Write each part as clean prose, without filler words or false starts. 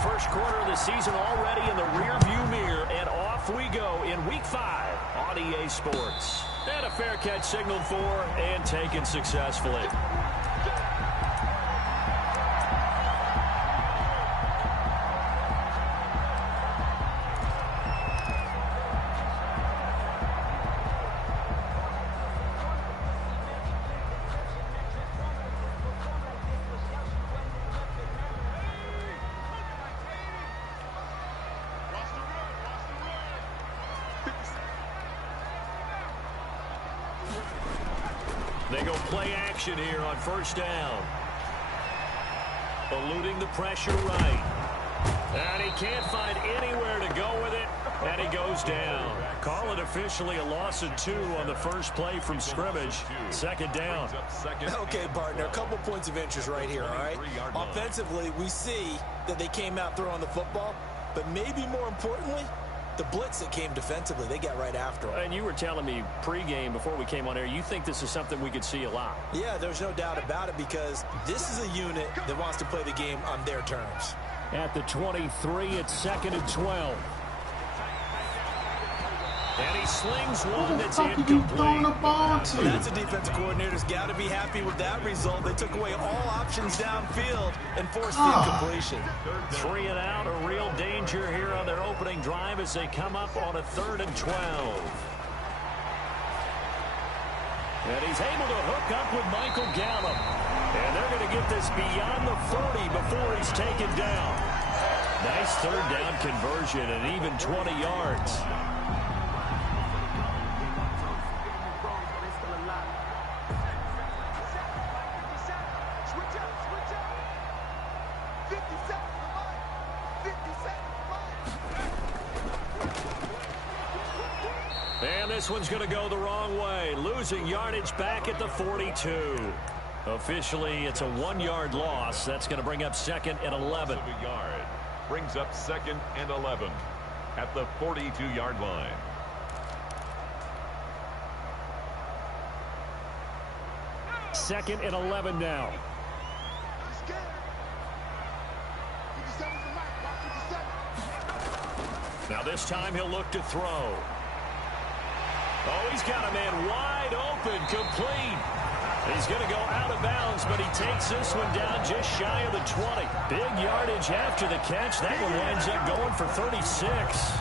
first quarter of the season already in the rearview mirror, and off we go in Week 5 on EA Sports. And a fair catch signaled for and taken successfully. They go play action here on first down. Eluding the pressure right. And he can't find anywhere to go with it. And he goes down. Call it officially a loss of 2 on the first play from scrimmage. Second down. Okay, partner, a couple points of interest right here, all right? Offensively, we see that they came out throwing the football, but maybe more importantly, the blitz that came defensively, they got right after him. And you were telling me pregame before we came on air, you think this is something we could see a lot. Yeah, there's no doubt about it because this is a unit that wants to play the game on their terms. At the 23, it's 2nd and 12. And he slings one that's incomplete. That's a defensive coordinator's got to be happy with that result. They took away all options downfield and forced the incompletion. 3 and out, a real danger here on their opening drive as they come up on a 3rd and 12. And he's able to hook up with Michael Gallup. And they're going to get this beyond the 40 before he's taken down. Nice 3rd down conversion and even 20 yards. And this one's going to go the wrong way, losing yardage back at the 42. Officially, it's a 1-yard loss. That's going to bring up 2nd and 11. A yard. Brings up 2nd and 11 at the 42-yard line. Second and 11 now. Now this time he'll look to throw. Oh, he's got a man wide open, complete. He's going to go out of bounds, but he takes this one down just shy of the 20. Big yardage after the catch. That one winds up going for 36.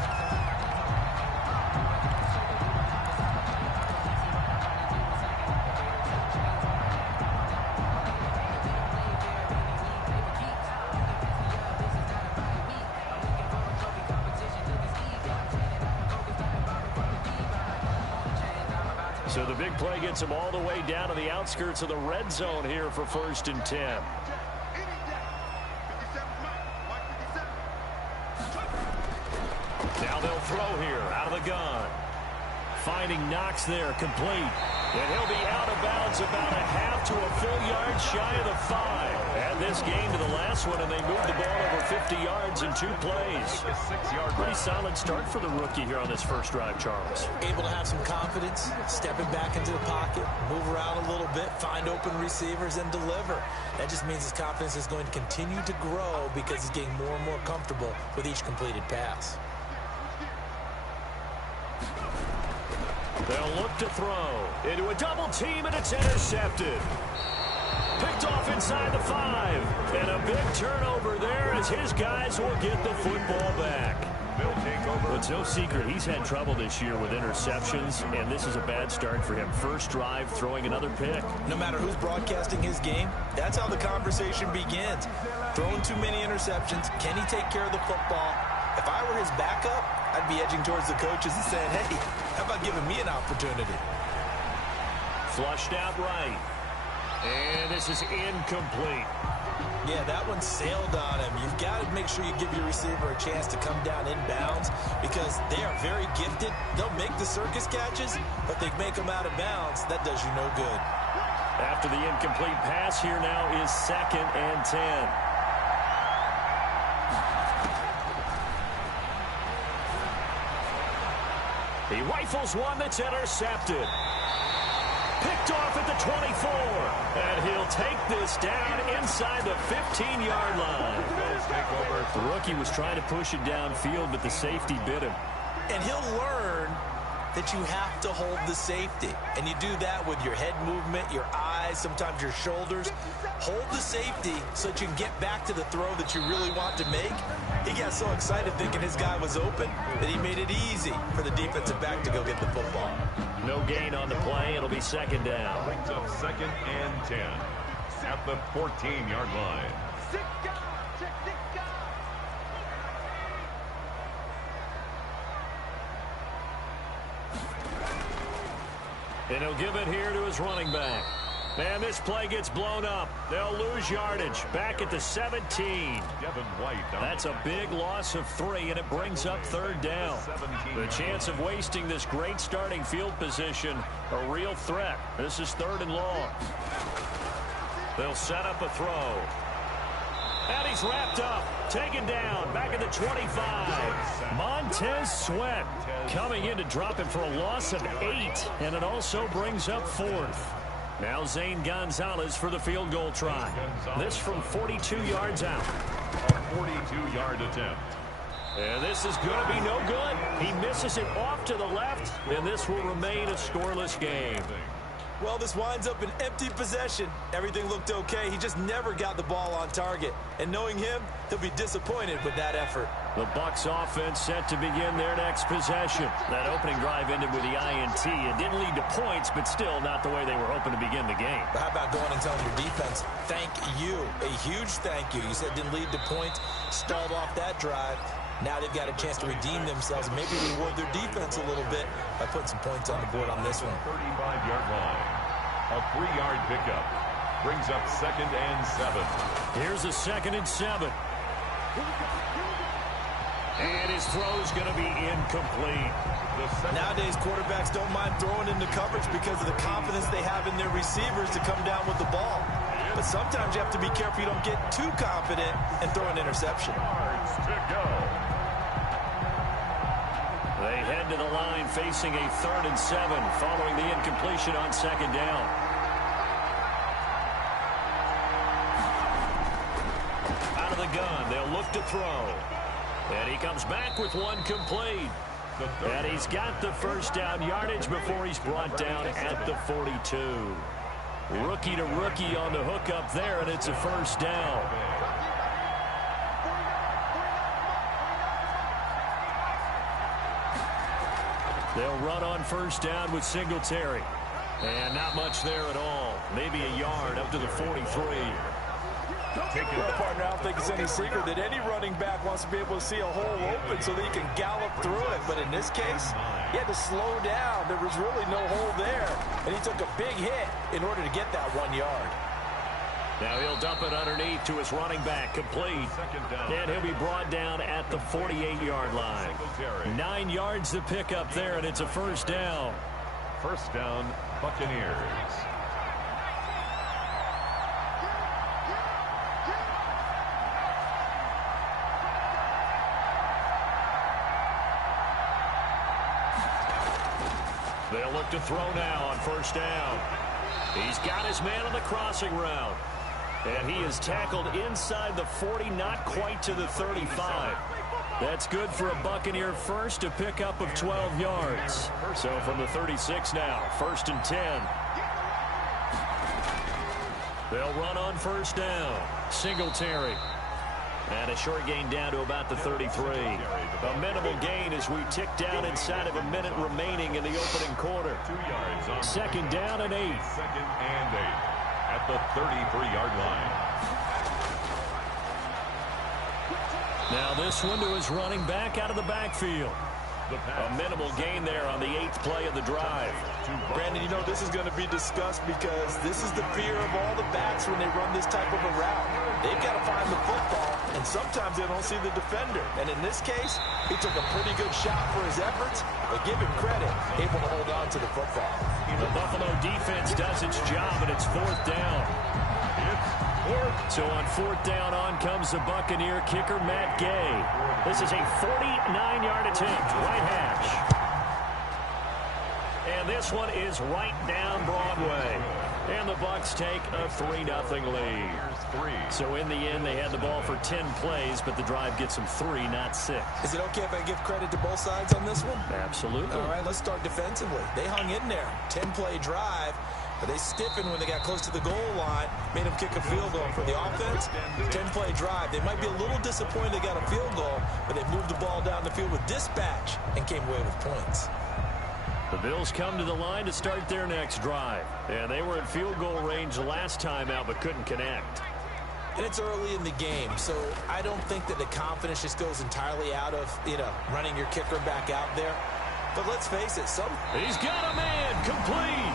So the big play gets him all the way down to the outskirts of the red zone here for 1st and 10. Now they'll throw here out of the gun. Finding Knox there, complete. And he'll be out of bounds about a half to a full yard shy of the 5. Add this game to the last one, and they moved the ball over 50 yards in 2 plays. Pretty solid start for the rookie here on this first drive, Charles. Able to have some confidence, stepping back into the pocket, move around a little bit, find open receivers, and deliver. That just means his confidence is going to continue to grow because he's getting more and more comfortable with each completed pass. They'll look to throw into a double team, and it's intercepted. Picked off inside the 5. And a big turnover there as his guys will get the football back. Well, it's no secret he's had trouble this year with interceptions, and this is a bad start for him. First drive, throwing another pick. No matter who's broadcasting his game, that's how the conversation begins. Throwing too many interceptions, can he take care of the football? If I were his backup, I'd be edging towards the coaches and saying, hey, how about giving me an opportunity? Flushed out right. And this is incomplete. Yeah, that one sailed on him. You've got to make sure you give your receiver a chance to come down inbounds because they are very gifted. They'll make the circus catches, but they make them out of bounds. That does you no good. After the incomplete pass, here now is 2nd and 10. He rifles one that's intercepted. Picked off at the 24. And he'll take this down inside the 15-yard line. The rookie was trying to push it downfield, but the safety bit him. And he'll learn that you have to hold the safety. And you do that with your head movement, your eyes, sometimes your shoulders. Hold the safety so that you can get back to the throw that you really want to make. He got so excited thinking his guy was open that he made it easy for the defensive back to go get the football. No gain on the play. It'll be second down. Brings up 2nd and 10 at the 14-yard line. And he'll give it here to his running back. And this play gets blown up. They'll lose yardage. Back at the 17. That's a big loss of 3, and it brings up 3rd down. The chance of wasting this great starting field position, a real threat. This is 3rd and long. They'll set up a throw. And he's wrapped up. Taken down. Back at the 25. Montez Sweat coming in to drop it for a loss of 8. And it also brings up 4th. Now Zane Gonzalez for the field goal try. This from 42 yards out. A 42-yard attempt. And this is going to be no good. He misses it off to the left, and this will remain a scoreless game. Well, this winds up an empty possession. Everything looked okay. He just never got the ball on target. And knowing him, he'll be disappointed with that effort. The Bucs offense set to begin their next possession. That opening drive ended with the INT. It didn't lead to points, but still not the way they were hoping to begin the game. But how about going and telling your defense, thank you, a huge thank you. You said it didn't lead to points, stalled off that drive. Now they've got a chance to redeem themselves and maybe reward their defense a little bit by putting some points on the board on this one. 35-yard line. A 3-yard pickup. Brings up 2nd and 7. Here's a 2nd and 7. And his throw's going to be incomplete. Nowadays, quarterbacks don't mind throwing into coverage because of the confidence they have in their receivers to come down with the ball. But sometimes you have to be careful you don't get too confident and throw an interception. Yards to go. They head to the line facing a 3rd and 7 following the incompletion on 2nd down. Out of the gun, they'll look to throw. And he comes back with one complete. And he's got the 1st down yardage before he's brought down at the 42. Rookie to rookie on the hook up there, and it's a 1st down. They'll run on 1st down with Singletary. And not much there at all. Maybe a yard up to the 43. Well, partner, I don't think it's any secret that any running back wants to be able to see a hole open so that he can gallop through it. But in this case, he had to slow down. There was really no hole there. And he took a big hit in order to get that 1 yard. Now he'll dump it underneath to his running back, complete. And he'll be brought down at the 48-yard line. 9 yards to pick up there, and it's a 1st down. 1st down, Buccaneers. They'll look to throw now on 1st down. He's got his man on the crossing route. And he is tackled inside the 40, not quite to the 35. That's good for a Buccaneer first, a pickup of 12 yards. So from the 36 now, 1st and 10. They'll run on 1st down. Singletary. And a short gain down to about the 33. A minimal gain as we tick down inside of a minute remaining in the opening quarter. 2 yards on 2nd down and 8. 2nd and 8 at the 33-yard line. Now this one to his running back out of the backfield. A minimal gain there on the 8th play of the drive. Brandon, you know this is going to be discussed because this is the fear of all the backs when they run this type of a route. They've got to find the football, and sometimes they don't see the defender. And in this case, he took a pretty good shot for his efforts, but give him credit, able to hold on to the football. The Buffalo defense does its job, and it's 4th down. So on 4th down, on comes the Buccaneer kicker, Matt Gay. This is a 49-yard attempt, right hash. And this one is right down Broadway. And the Bucs take a 3-0 lead. So in the end, they had the ball for 10 plays, but the drive gets them 3, not 6. Is it okay if I give credit to both sides on this one? Absolutely. All right, let's start defensively. They hung in there. 10-play drive, but they stiffened when they got close to the goal line, made them kick a field goal. For the offense, 10-play drive. They might be a little disappointed they got a field goal, but they moved the ball down the field with dispatch and came away with points. The Bills come to the line to start their next drive. And they were in field goal range last time out, but couldn't connect. And it's early in the game, so I don't think that the confidence just goes entirely out of, running your kicker back out there. But let's face it, he's got a man complete.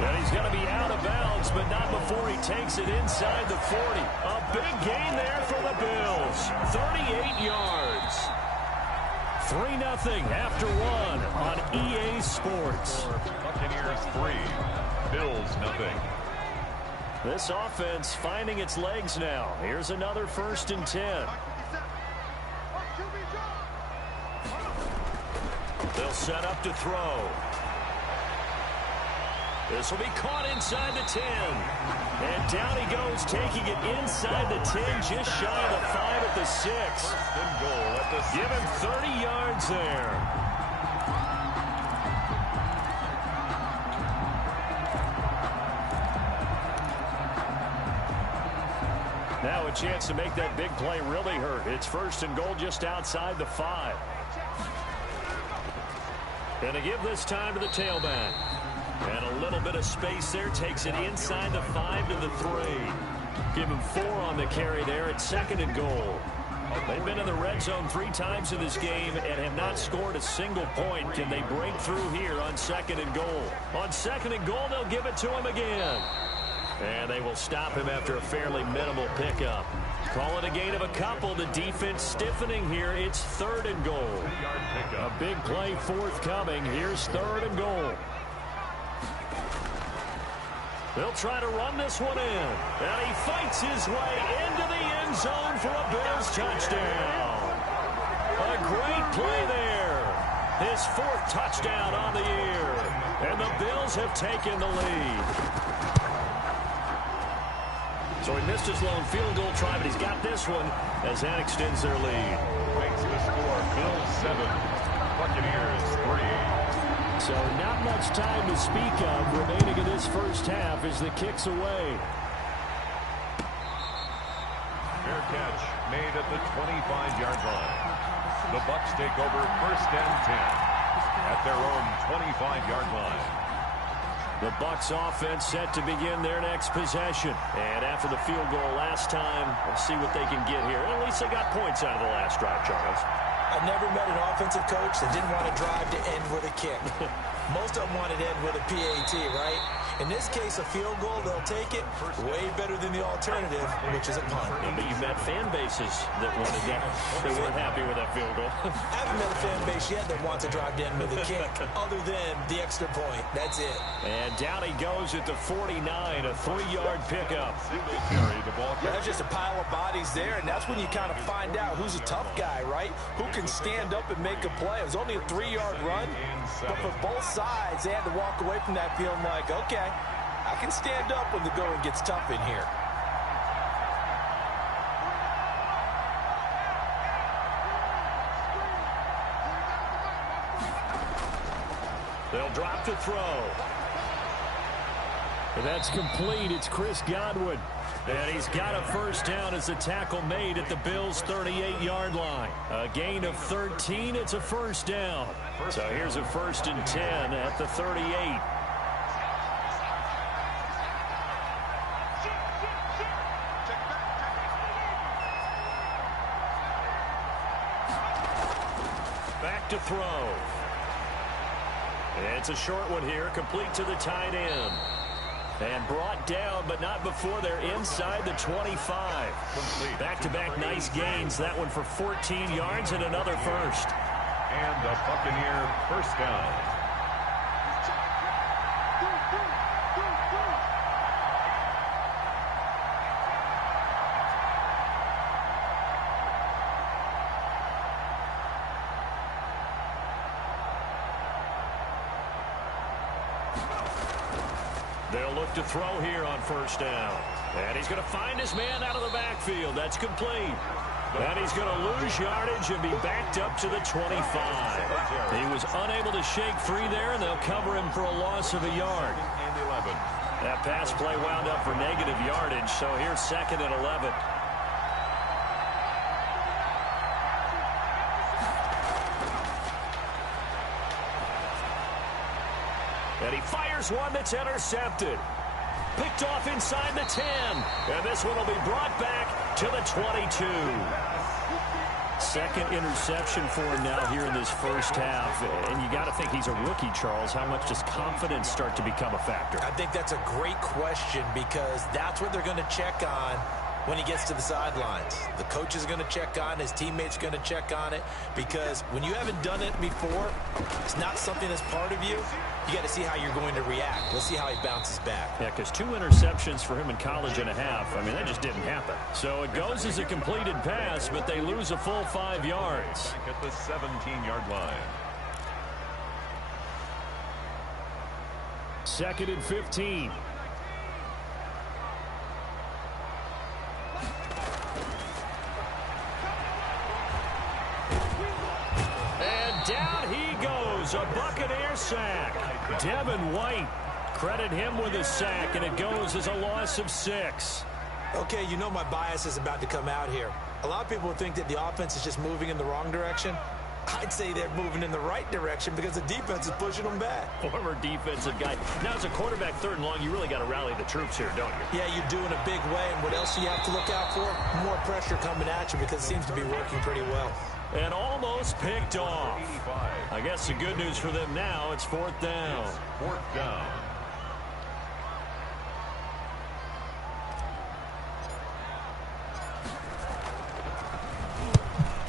And he's going to be out of bounds, but not before he takes it inside the 40. A big gain there for the Bills. 38 yards. 3-0 after 1 on EA Sports. Buccaneers 3, Bills 0. This offense finding its legs now. Here's another 1st and 10. They'll set up to throw. This will be caught inside the 10. And down he goes, taking it inside the 10, just shy of the 5 at the 6. First and goal at the 6. Give him 30 yards there. Now a chance to make that big play really hurt. It's 1st and goal just outside the 5. Going to give this time to the tailback. And a little bit of space there. Takes it inside the 5 to the 3. Give him 4 on the carry there at 2nd and goal. They've been in the red zone 3 times in this game and have not scored a single point. Can they break through here on 2nd and goal? On 2nd and goal, they'll give it to him again. And they will stop him after a fairly minimal pickup. Call it a gain of a couple. The defense stiffening here. It's 3rd and goal. A big play forthcoming. Here's 3rd and goal. They'll try to run this one in. And he fights his way into the end zone for a Bills touchdown. A great play there. His 4th touchdown on the year. And the Bills have taken the lead. So he missed his lone field goal try, but he's got this one as that extends their lead. Makes the score Bills 7, Buccaneers 3. So not much time to speak of remaining in this first half as the kick's away. Fair catch made at the 25-yard line. The Bucs take over 1st and 10 at their own 25-yard line. The Bucs offense set to begin their next possession. And after the field goal last time, we'll see what they can get here. At least they got points out of the last drive, Charles. I've never met an offensive coach that didn't want to drive to end with a kick. Most of them wanted to end with a PAT, right? In this case, a field goal, they'll take it. Way better than the alternative, which is a punt. Yeah, but you've met fan bases that wanted that. They weren't happy with that field goal. I haven't met a fan base yet that wants to drive to end with a kick, other than the extra point. That's it. And down he goes at the 49, a 3-yard pickup. That's just a pile of bodies there, and that's when you kind of find out who's a tough guy, right? Who can stand up and make a play. It was only a 3-yard run, but for both sides, they had to walk away from that feeling like, okay, I can stand up when the going gets tough in here. They'll drop to throw. And that's complete. It's Chris Godwin. And he's got a first down as the tackle made at the Bills' 38-yard line. A gain of 13. It's a first down. So here's a 1st and 10 at the 38. Back to throw. And it's a short one here, complete to the tight end. And brought down, but not before they're inside the 25. Back-to-back nice gains. That one for 14 yards and another first. And a Buccaneer first down. They'll look to throw here on first down. And he's going to find his man out of the backfield. That's complete. And he's going to lose yardage and be backed up to the 25. He was unable to shake free there, and they'll cover him for a loss of a yard. That pass play wound up for negative yardage, so here's 2nd and 11. And he fires one that's intercepted. Picked off inside the 10. And this one will be brought back to the 22. 2nd interception for him now here in this first half. And you got to think he's a rookie, Charles. How much does confidence start to become a factor? I think that's a great question because that's what they're going to check on when he gets to the sidelines. The coach is going to check on, his teammates are going to check on it, because when you haven't done it before, it's not something that's part of you. You got to see how you're going to react. Let's see how he bounces back. Yeah, because 2 interceptions for him in college and a half. I mean, that just didn't happen. So it goes as a completed pass, but they lose a full 5 yards. At the 17-yard line. 2nd and 15. And down he goes, a Buccaneer sack. Devin White, credit him with a sack, and it goes as a loss of 6. Okay, you know my bias is about to come out here. A lot of people think that the offense is just moving in the wrong direction. I'd say they're moving in the right direction because the defense is pushing them back. Former defensive guy. Now, as a quarterback, 3rd and long, you really got to rally the troops here, don't you? Yeah, you do in a big way. And what else do you have to look out for? More pressure coming at you because it seems to be working pretty well. And almost picked off. I guess the good news for them now, it's 4th down. 4th down.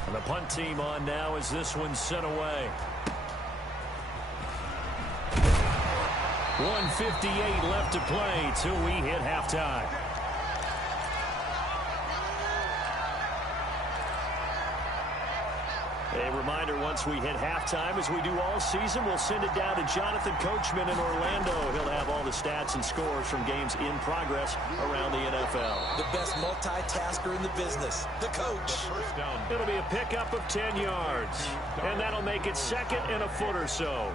And the punt team on now as this one's sent away. 1:58 left to play till we hit halftime. A reminder, once we hit halftime, as we do all season, we'll send it down to Jonathan Coachman in Orlando. He'll have all the stats and scores from games in progress around the NFL. The best multitasker in the business, the coach. It'll be a pickup of 10 yards, and that'll make it 2nd and a foot or so.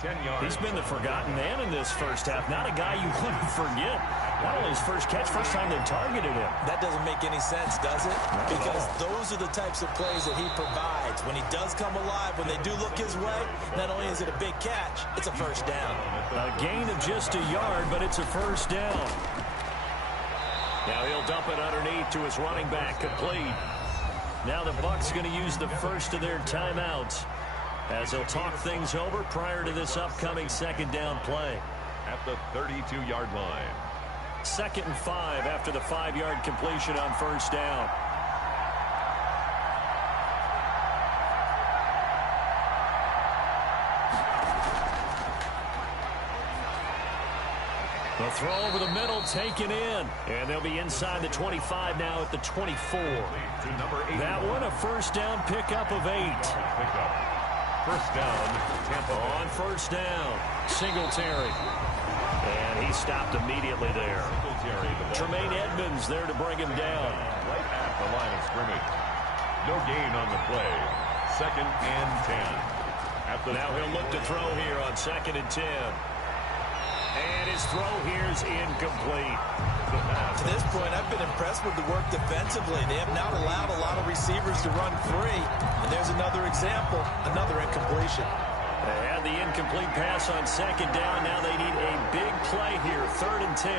10 yards. He's been the forgotten man in this first half. Not a guy you want to forget. Not only his first catch, first time they've targeted him. That doesn't make any sense, does it? Because those are the types of plays that he provides. When he does come alive, when they do look his way, not only is it a big catch, it's a first down. A gain of just a yard, but it's a first down. Now he'll dump it underneath to his running back, complete. Now the Bucs going to use the first of their timeouts as they'll talk things over prior to this upcoming 2nd down play. At the 32-yard line. 2nd and 5 after the 5-yard completion on first down. The throw over the middle taken in. And they'll be inside the 25 now at the 24. That one a first down pickup of 8. First down, Tampa. On first down, Singletary. And he stopped immediately there. Tremaine Edmonds there to bring him down. Right at the line of scrimmage. No gain on the play. 2nd and 10. Now he'll look to throw here on 2nd and 10. And his throw here's incomplete. To this point, I've been impressed with the work defensively. They have not allowed a lot of receivers to run free. And there's another example, another incompletion. They had the incomplete pass on 2nd down. Now they need a big play here, 3rd and 10.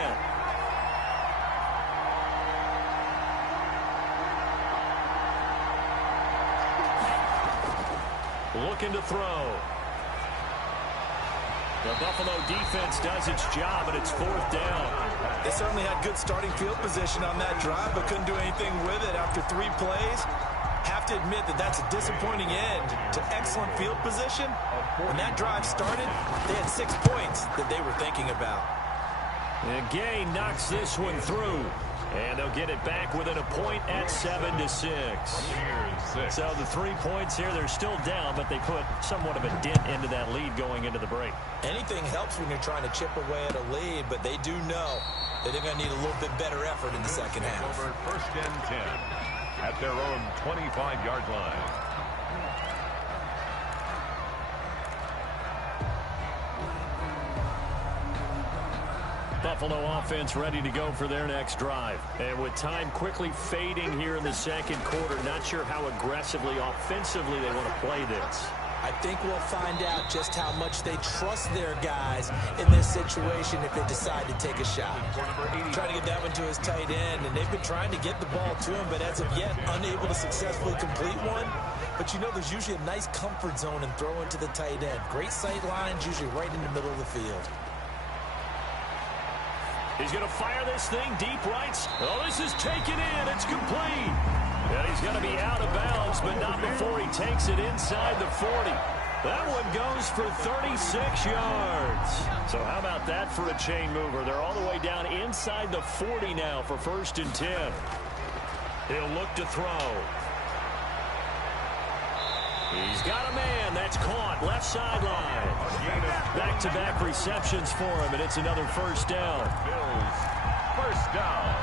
Looking to throw. The Buffalo defense does its job, and it's 4th down. They certainly had good starting field position on that drive, but couldn't do anything with it after 3 plays. Have to admit that that's a disappointing end to excellent field position. When that drive started, they had 6 points that they were thinking about. And Gay knocks this one through. And they'll get it back within a point at 7-6. So the 3 points here, they're still down, but they put somewhat of a dent into that lead going into the break. Anything helps when you're trying to chip away at a lead, but they do know that they're going to need a little bit better effort in the second half. Over 1st and 10 at their own 25-yard line. Buffalo offense ready to go for their next drive. And with time quickly fading here in the second quarter, not sure how aggressively, offensively they want to play this. I think we'll find out just how much they trust their guys in this situation if they decide to take a shot. Trying to get that one to his tight end, and they've been trying to get the ball to him, but as of yet, unable to successfully complete one. But you know there's usually a nice comfort zone in throwing to the tight end. Great sight lines, usually right in the middle of the field. He's going to fire this thing deep right. Oh, this is taken in. It's complete. And he's going to be out of bounds, but not before he takes it inside the 40. That one goes for 36 yards. So how about that for a chain mover? They're all the way down inside the 40 now for 1st and 10. He'll look to throw. He's got a man. That's caught. Left sideline. Back-to-back receptions for him, and it's another 1st down. Bills, 1st down.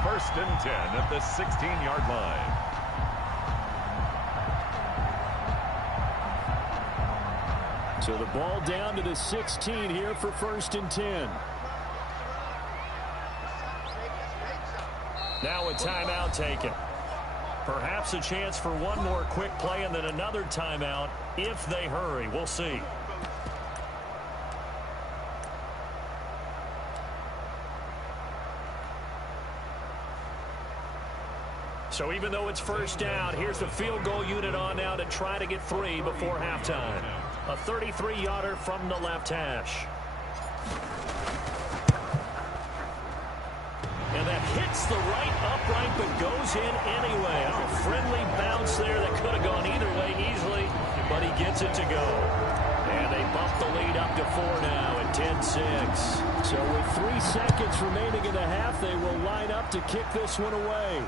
1st and 10 at the 16-yard line. So the ball down to the 16 here for 1st and 10. Now a timeout taken. Perhaps a chance for one more quick play and then another timeout if they hurry. We'll see. So even though it's 1st down, here's the field goal unit on now to try to get 3 before halftime. A 33-yarder from the left hash. And that hits the right upright but goes in anyway. Oh, friendly bounce there that could have gone either way easily, but he gets it to go. And they bump the lead up to 4 now at 10-6. So with 3 seconds remaining in the half, they will line up to kick this one away.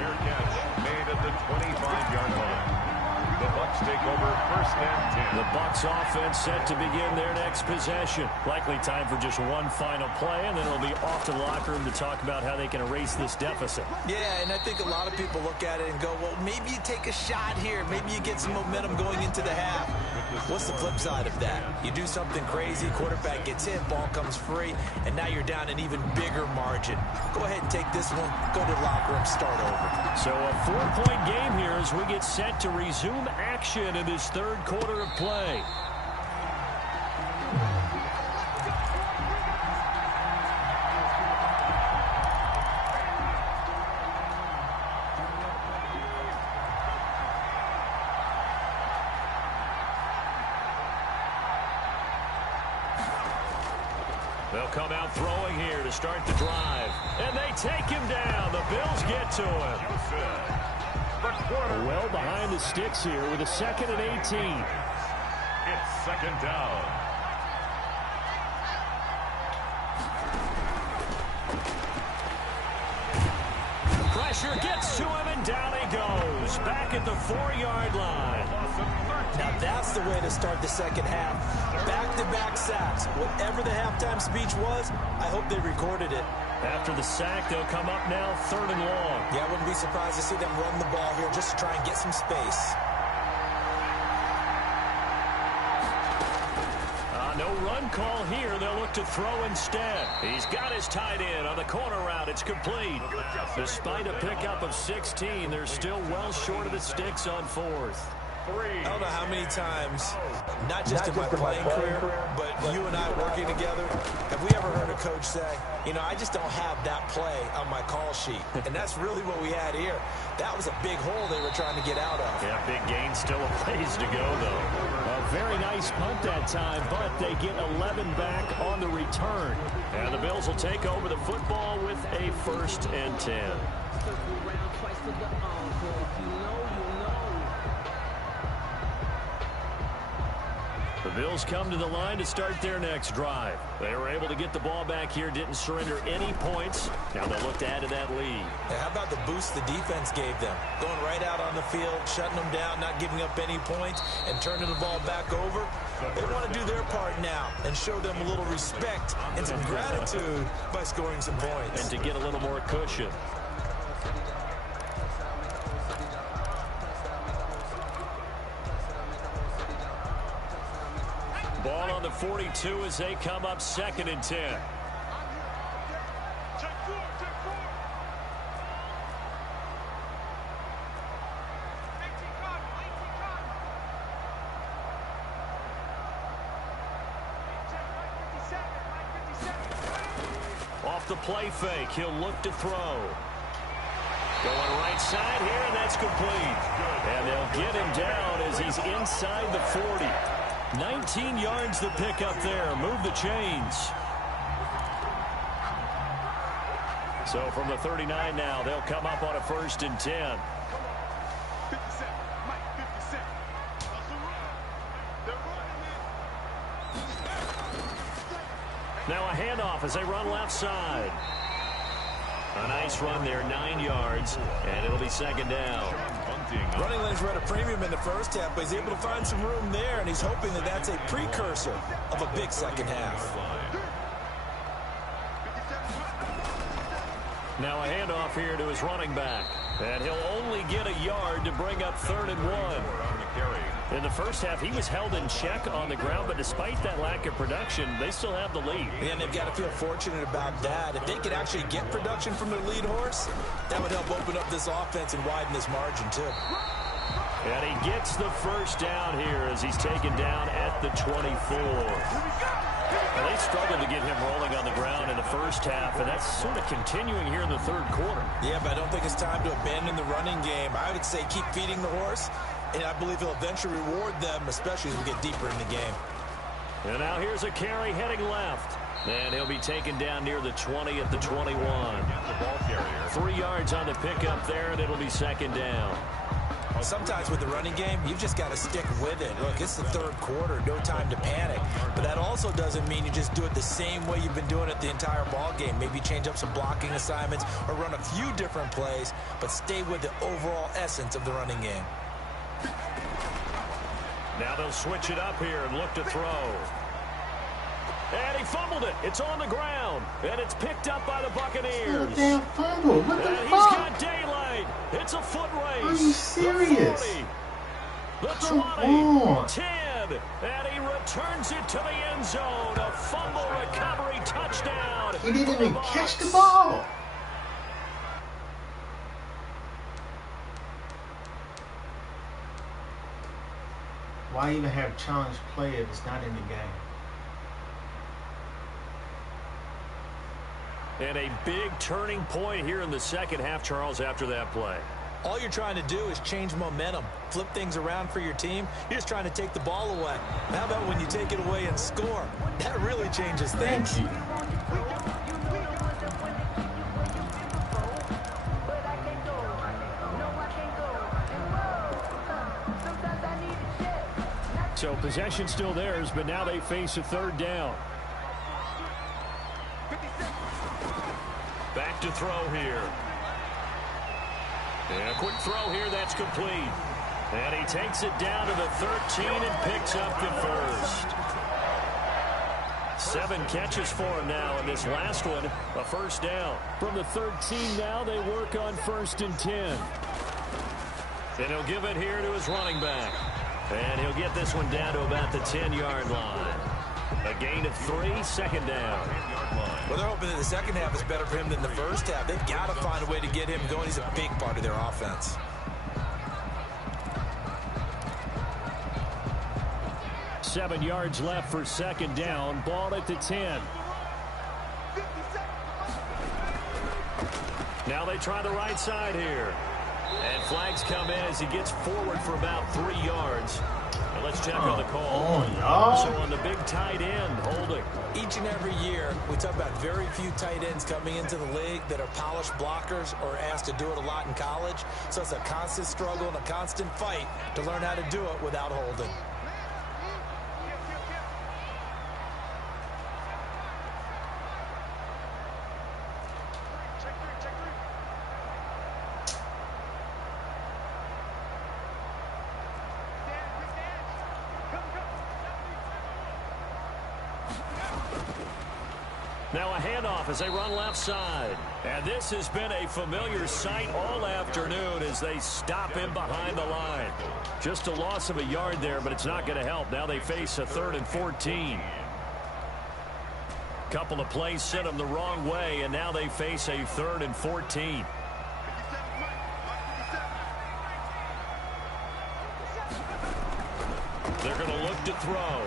Fair catch made at the 25-yard line. The Bucs take over 1st and 10. The Bucs offense set to begin their next possession. Likely time for just one final play, and then it'll be off to the locker room to talk about how they can erase this deficit. Yeah, and I think a lot of people look at it and go, well, maybe you take a shot here. Maybe you get some momentum going into the half. What's the flip side of that? You do something crazy, quarterback gets hit, ball comes free, and now you're down an even bigger margin. Go ahead and take this one, go to the locker room, start over. So a 4-point game here as we get set to resume action in this 3rd quarter of play. They'll come out throwing here to start the drive. And they take him down. The Bills get to him. Well behind the sticks here with a 2nd and 18. It's 2nd down. Pressure gets to him, and down he goes. Back at the 4-yard line. Now that's the way to start the second half. Back-to-back sacks. Whatever the halftime speech was, I hope they recorded it. After the sack, they'll come up now 3rd and long. Yeah, I wouldn't be surprised to see them run the ball here just to try and get some space. No run call here. They'll look to throw instead. He's got his tight end on the corner route. It's complete. Despite a pickup of 16, they're still well short of the sticks on 4th. I don't know how many times, not just in my playing career, but you and I working together, have we ever heard a coach say, you know, I just don't have that play on my call sheet. And that's really what we had here. That was a big hole they were trying to get out of. Yeah, big gain, still a ways to go, though. A very nice punt that time, but they get 11 back on the return. And the Bills will take over the football with a 1st and 10. The Bills come to the line to start their next drive. They were able to get the ball back here, didn't surrender any points. Now they'll look to add to that lead. Yeah, how about the boost the defense gave them? Going right out on the field, shutting them down, not giving up any points, and turning the ball back over. They want to do their part now and show them a little respect and some gratitude by scoring some points. And to get a little more cushion. Ball on the 42 as they come up 2nd and 10. Off the play fake, he'll look to throw. Going right side here, and that's complete. And they'll get him down as he's inside the 40. 19 yards to pick up there. Move the chains. So from the 39 now, they'll come up on a 1st and 10. Now a handoff as they run left side. A nice run there, 9 yards, and it'll be 2nd down. Running lanes were at a premium in the first half, but he's able to find some room there, and he's hoping that that's a precursor of a big second half. Now a handoff here to his running back, and he'll only get a yard to bring up 3rd and 1. In the first half, he was held in check on the ground, but despite that lack of production, they still have the lead. And they've got to feel fortunate about that. If they could actually get production from their lead horse, that would help open up this offense and widen this margin, too. And he gets the 1st down here as he's taken down at the 24. Well, they struggled to get him rolling on the ground in the first half, and that's sort of continuing here in the 3rd quarter. Yeah, but I don't think it's time to abandon the running game. I would say keep feeding the horse, and I believe he'll eventually reward them, especially as we get deeper in the game. And now here's a carry heading left. And he'll be taken down near the 20 at the 21. The ball carrier. 3 yards on the pickup there, and it'll be 2nd down. Sometimes with the running game, you've just got to stick with it. Look, it's the 3rd quarter, no time to panic. But that also doesn't mean you just do it the same way you've been doing it the entire ball game. Maybe change up some blocking assignments or run a few different plays, but stay with the overall essence of the running game. Now they'll switch it up here and look to throw. And he fumbled it. It's on the ground. And it's picked up by the Buccaneers. Damn fumble. What the and fuck? He's got daylight. It's a foot race. Are you serious? The 40, the Come 20, on. 10. And he returns it to the end zone. A fumble recovery touchdown. He didn't even catch the ball. Why even have challenge play if it's not in the game? And a big turning point here in the 2nd half, Charles, after that play. All you're trying to do is change momentum, flip things around for your team. You're just trying to take the ball away. How about when you take it away and score? That really changes things. Thank you. So possession still theirs, but now they face a 3rd down. Back to throw here. And a quick throw here, that's complete. And he takes it down to the 13 and picks up the 1st. 7 catches for him now, and this last one, a 1st down. From the 13 now, they work on 1st and 10. And he'll give it here to his running back. And he'll get this one down to about the 10-yard line. A gain of 3, 2nd down. Well, they're hoping that the 2nd half is better for him than the first half. They've got to find a way to get him going. He's a big part of their offense. Seven yards left for 2nd down. Ball at the 10. Now they try the right side here. And flags come in as he gets forward for about 3 yards. And let's check on the call. So on the big tight end, holding. Each and every year, we talk about very few tight ends coming into the league that are polished blockers or asked to do it a lot in college. So it's a constant struggle and a constant fight to learn how to do it without holding. Now a handoff as they run left side. And this has been a familiar sight all afternoon as they stop him behind the line. Just a loss of a yard there, but it's not going to help. Now they face a 3rd and 14. Couple of plays sent them the wrong way, and now they face a 3rd and 14. They're going to look to throw.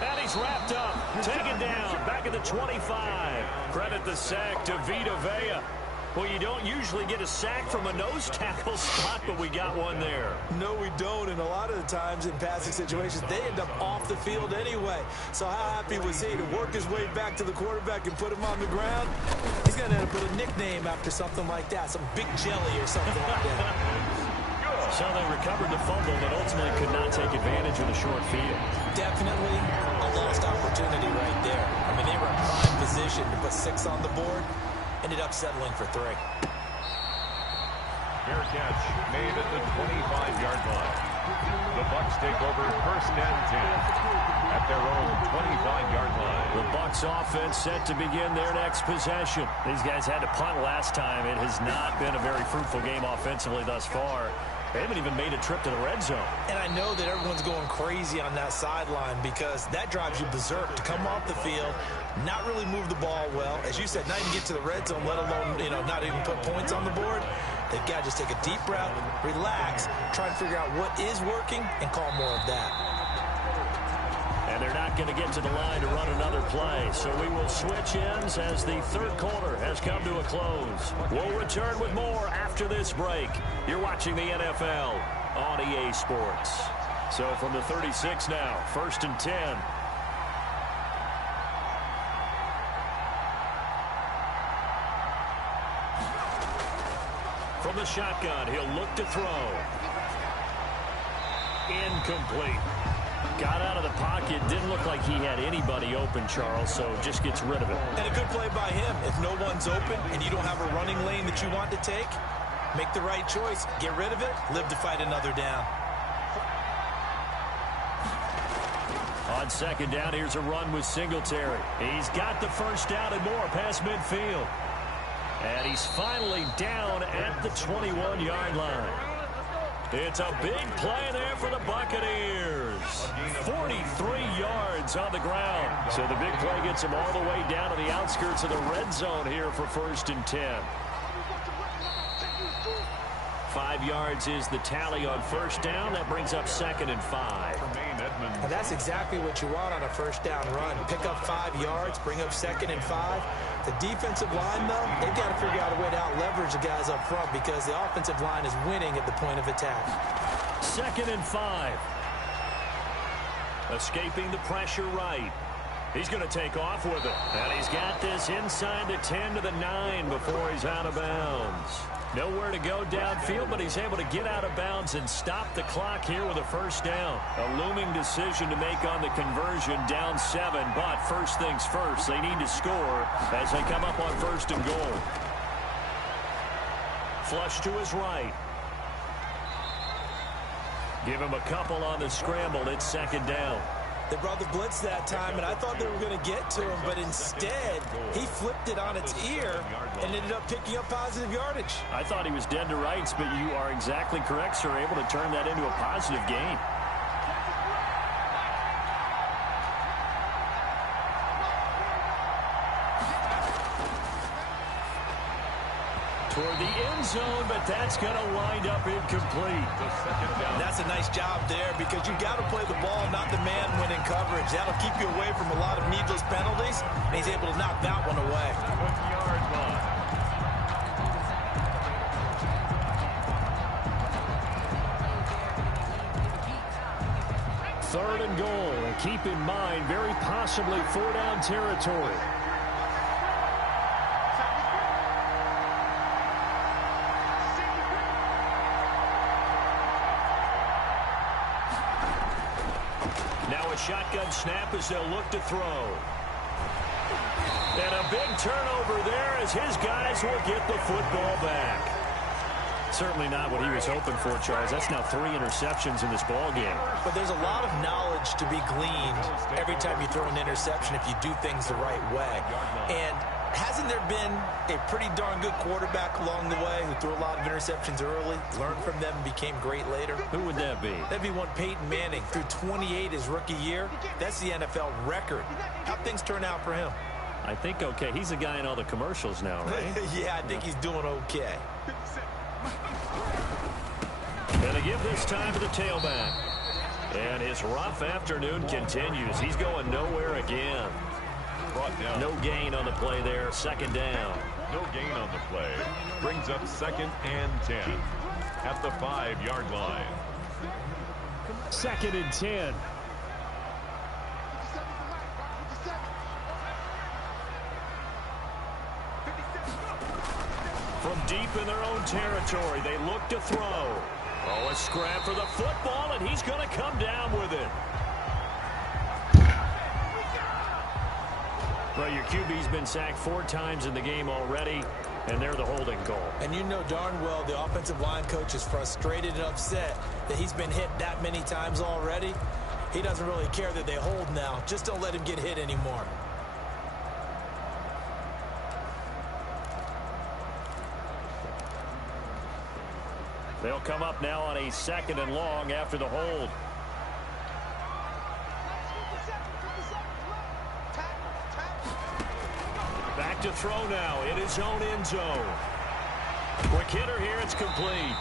And he's wrapped up, taken down, back at the 25. Credit the sack to Vita Vea. Well, you don't usually get a sack from a nose tackle spot, but we got one there. No, we don't, and a lot of the times in passing situations, they end up off the field anyway. So how happy was he to work his way back to the quarterback and put him on the ground? He's going to end up with a nickname after something like that, some Big Jelly or something like that. So they recovered the fumble, but ultimately could not take advantage of the short field. Definitely a lost opportunity right there. I mean, they were in prime position to put 6 on the board. Ended up settling for 3. Fair catch made at the 25-yard line. The Bucs take over 1st and 10 at their own 25-yard line. The Bucs offense set to begin their next possession. These guys had to punt last time. It has not been a very fruitful game offensively thus far. They haven't even made a trip to the red zone. And I know that everyone's going crazy on that sideline because that drives you berserk to come off the field, not really move the ball well. As you said, not even get to the red zone, let alone, not even put points on the board. They've got to just take a deep breath, relax, try and figure out what is working, and call more of that. And they're not going to get to the line to run another play. So we will switch ends as the 3rd quarter has come to a close. We'll return with more after this break. You're watching the NFL on EA Sports. So from the 36 now, 1st and 10. From the shotgun, he'll look to throw. Incomplete. Got out of the pocket. Didn't look like he had anybody open, Charles, so just gets rid of it. And a good play by him. If no one's open and you don't have a running lane that you want to take, make the right choice. Get rid of it. Live to fight another down. On 2nd down, here's a run with Singletary. He's got the 1st down and more past midfield. And he's finally down at the 21-yard line. It's a big play there for the Buccaneers. 43 yards on the ground. So the big play gets him all the way down to the outskirts of the red zone here for 1st and 10. 5 yards is the tally on 1st down. That brings up 2nd and 5. And that's exactly what you want on a 1st down run. Pick up 5 yards, bring up 2nd and 5. The defensive line, though, they've got to figure out a way to out-leverage the guys up front because the offensive line is winning at the point of attack. 2nd and 5. Escaping the pressure right. He's going to take off with it. And he's got this inside the 10 to the 9 before he's out of bounds. Nowhere to go downfield, but he's able to get out of bounds and stop the clock here with a 1st down. A looming decision to make on the conversion, down 7. But first things first, they need to score as they come up on 1st and goal. Flush to his right. Give him a couple on the scramble. It's 2nd down. They brought the blitz that time, and I thought they were going to get to him, but instead, he flipped it on its ear and ended up picking up positive yardage. I thought he was dead to rights, but you are exactly correct, sir, able to turn that into a positive gain. Toward the end zone, but that's going to wind up incomplete. That's a nice job there because you've got to play the ball, not the man when in coverage. That'll keep you away from a lot of needless penalties, and he's able to knock that one away. 1-yard line. Third and goal. Keep in mind, very possibly 4-down territory. Shotgun snap as they'll look to throw. And a big turnover there as his guys will get the football back. certainly not what he was hoping for, Charles. That's now 3 interceptions in this ball game. But there's a lot of knowledge to be gleaned every time you throw an interception if you do things the right way. And hasn't there been a pretty darn good quarterback along the way who threw a lot of interceptions early, learned from them, and became great later? Who would that be? That'd be one Peyton Manning. Threw 28 his rookie year. That's the NFL record. How'd things turn out for him? I think okay. He's the guy in all the commercials now, right? Yeah, I think he's doing okay. And to give this time to the tailback. And his rough afternoon continues. He's going nowhere again. No gain on the play there. 2nd down. No gain on the play. Brings up 2nd and 10 at the 5-yard line. 2nd and 10. From deep in their own territory, they look to throw. Oh, a scrap for the football, and he's going to come down with it. Well, your QB's been sacked 4 times in the game already, and they're the holding goal. And you know darn well the offensive line coach is frustrated and upset that he's been hit that many times already. He doesn't really care that they hold now. Just don't let him get hit anymore. They'll come up now on a 2nd and long after the hold. Back to throw now in his own end zone. Quick hitter here, it's complete.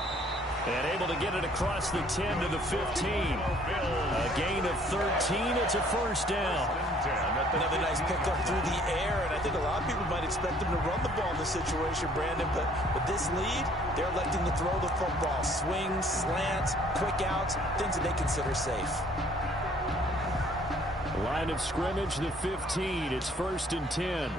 And able to get it across the 10 to the 15. A gain of 13, it's a 1st down. Another nice pickup through the air, and I think a lot of people might expect them to run the ball in this situation, Brandon, but with this lead, they're electing to throw the football. Swings, slants, quick outs, things that they consider safe. Line of scrimmage, the 15. It's 1st and 10.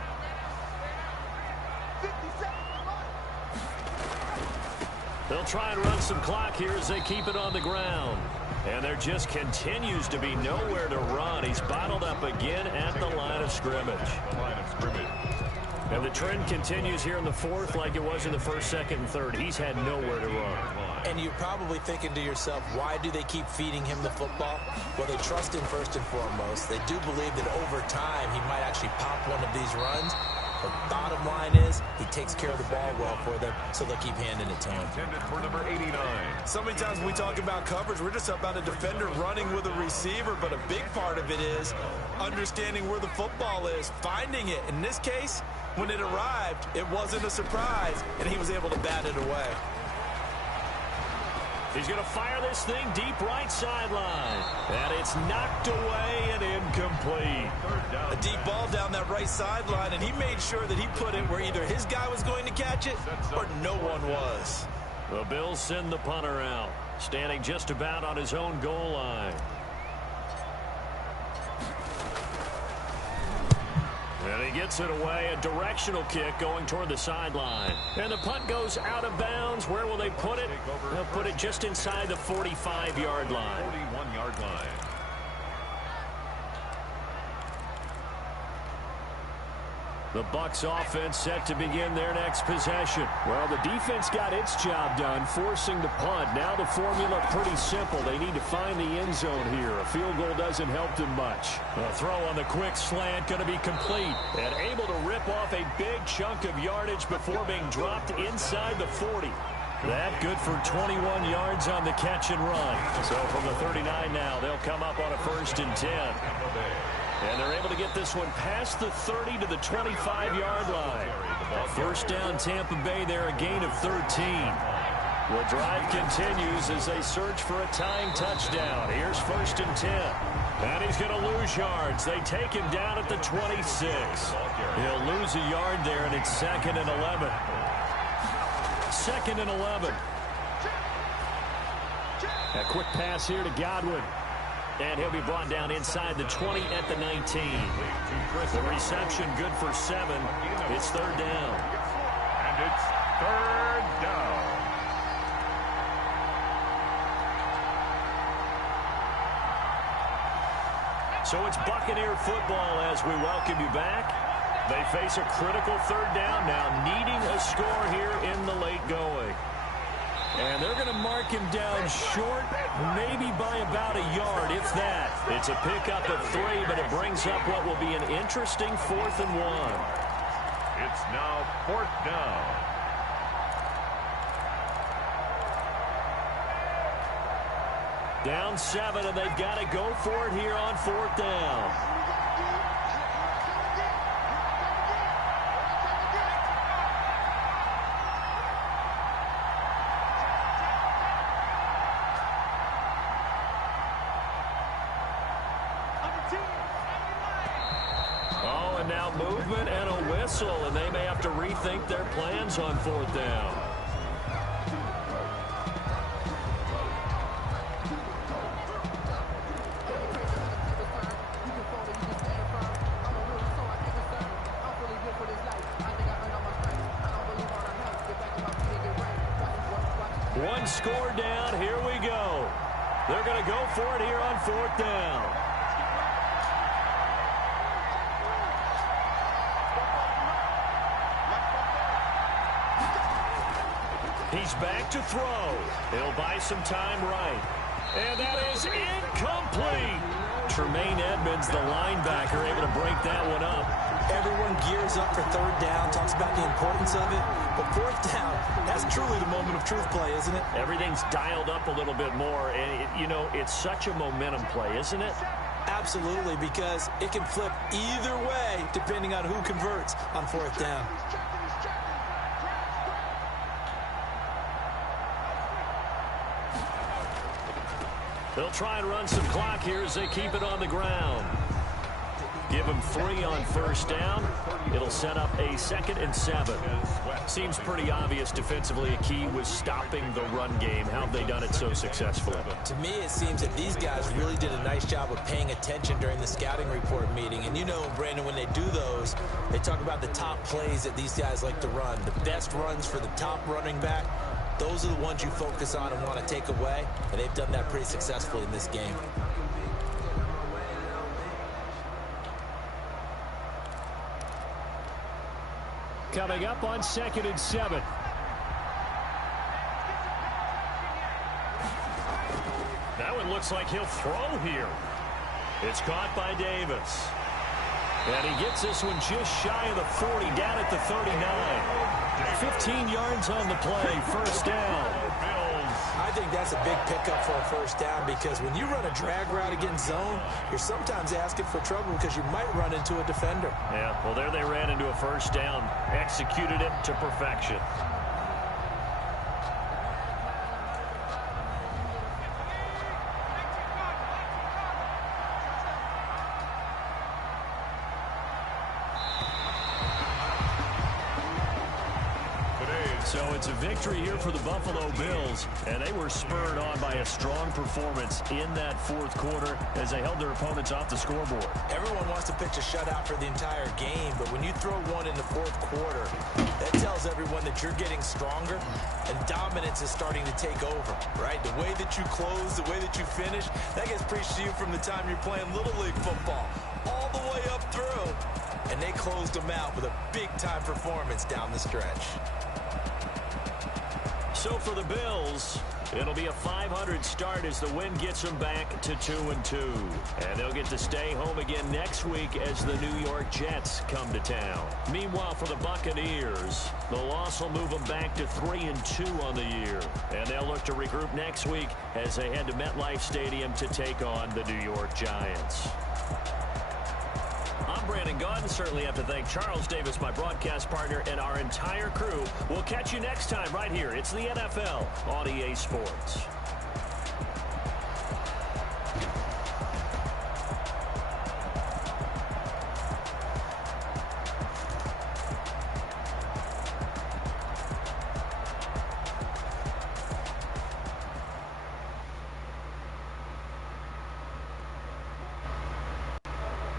They'll try and run some clock here as they keep it on the ground. And there just continues to be nowhere to run. He's bottled up again at the line of scrimmage. And the trend continues here in the 4th like it was in the 1st, 2nd, and 3rd. He's had nowhere to run. And you're probably thinking to yourself, why do they keep feeding him the football? Well, they trust him first and foremost. They do believe that over time he might actually pop one of these runs. The bottom line is he takes care of the ball well for them, so they'll keep handing it to him. Intended for number 89. So many times when we talk about coverage, we're just about a defender running with a receiver, but a big part of it is understanding where the football is, finding it. In this case, when it arrived, it wasn't a surprise, and he was able to bat it away. He's going to fire this thing deep right sideline. And it's knocked away and incomplete. A deep ball down that right sideline, and he made sure that he put it where either his guy was going to catch it or no one was. The Bills send the punter out, standing just about on his own goal line. And he gets it away, a directional kick going toward the sideline. And the punt goes out of bounds. Where will they put it? They'll put it just inside the 45-yard line. 41-yard line. The Bucs offense set to begin their next possession. Well, the defense got its job done, forcing the punt. Now the formula pretty simple. They need to find the end zone here. A field goal doesn't help them much. A throw on the quick slant going to be complete. And able to rip off a big chunk of yardage before being dropped inside the 40. That good for 21 yards on the catch and run. So from the 39 now, they'll come up on a 1st and 10. And they're able to get this one past the 30 to the 25-yard line. 1st down Tampa Bay there, a gain of 13. The drive continues as they search for a tying touchdown. Here's 1st and 10. And he's going to lose yards. They take him down at the 26. He'll lose a yard there, and it's 2nd and 11. 2nd and 11. A quick pass here to Godwin. And he'll be brought down inside the 20 at the 19. The reception good for 7. It's 3rd down. And it's 3rd down. So it's Buccaneer football as we welcome you back. They face a critical 3rd down now, needing a score here in the late going. mark him down short, maybe by about a yard, if that. It's a pickup of 3, but it brings up what will be an interesting 4th and 1. It's now 4th down. Down 7, and they've got to go for it here on 4th down. Oh, and now movement and a whistle, and they may have to rethink their plans on 4th down. One score down. Here we go. They're going to go for it here on 4th down. He's back to throw. He'll buy some time right. And that is incomplete. Tremaine Edmonds, the linebacker, able to break that one up. Everyone gears up for 3rd down, talks about the importance of it. But 4th down, that's truly the moment of truth play, isn't it? Everything's dialed up a little bit more. And, you know, it's such a momentum play, isn't it? Absolutely, because it can flip either way depending on who converts on 4th down. They'll try and run some clock here as they keep it on the ground. Give them 3 on 1st down. It'll set up a 2nd and 7. Seems pretty obvious defensively a key was stopping the run game. How have they done it so successfully? To me, it seems that these guys really did a nice job of paying attention during the scouting report meeting. And you know, Brandon, when they do those, they talk about the top plays that these guys like to run. The best runs for the top running back. Those are the ones you focus on and want to take away. And they've done that pretty successfully in this game. Coming up on 2nd and 7. That one looks like he'll throw here. It's caught by Davis. And he gets this one just shy of the 40, down at the 39. 15 yards on the play, 1st down. I think that's a big pickup for a 1st down because when you run a drag route against zone, you're sometimes asking for trouble because you might run into a defender. Yeah, well, there they ran into a 1st down, executed it to perfection. So it's a victory here for the Buffalo Bills, and they were spurred on by a strong performance in that 4th quarter as they held their opponents off the scoreboard. Everyone wants to pitch a shutout for the entire game, but when you throw one in the 4th quarter, that tells everyone that you're getting stronger and dominance is starting to take over, right? The way that you close, the way that you finish, that gets preached to you from the time you're playing Little League football all the way up through, and they closed them out with a big-time performance down the stretch. So for the Bills, it'll be a 500 start as the win gets them back to 2-2. And they'll get to stay home again next week as the New York Jets come to town. Meanwhile, for the Buccaneers, the loss will move them back to 3-2 on the year. And they'll look to regroup next week as they head to MetLife Stadium to take on the New York Giants. I'm Brandon Gaudin. Certainly have to thank Charles Davis, my broadcast partner, and our entire crew. We'll catch you next time right here. It's the NFL on EA Sports.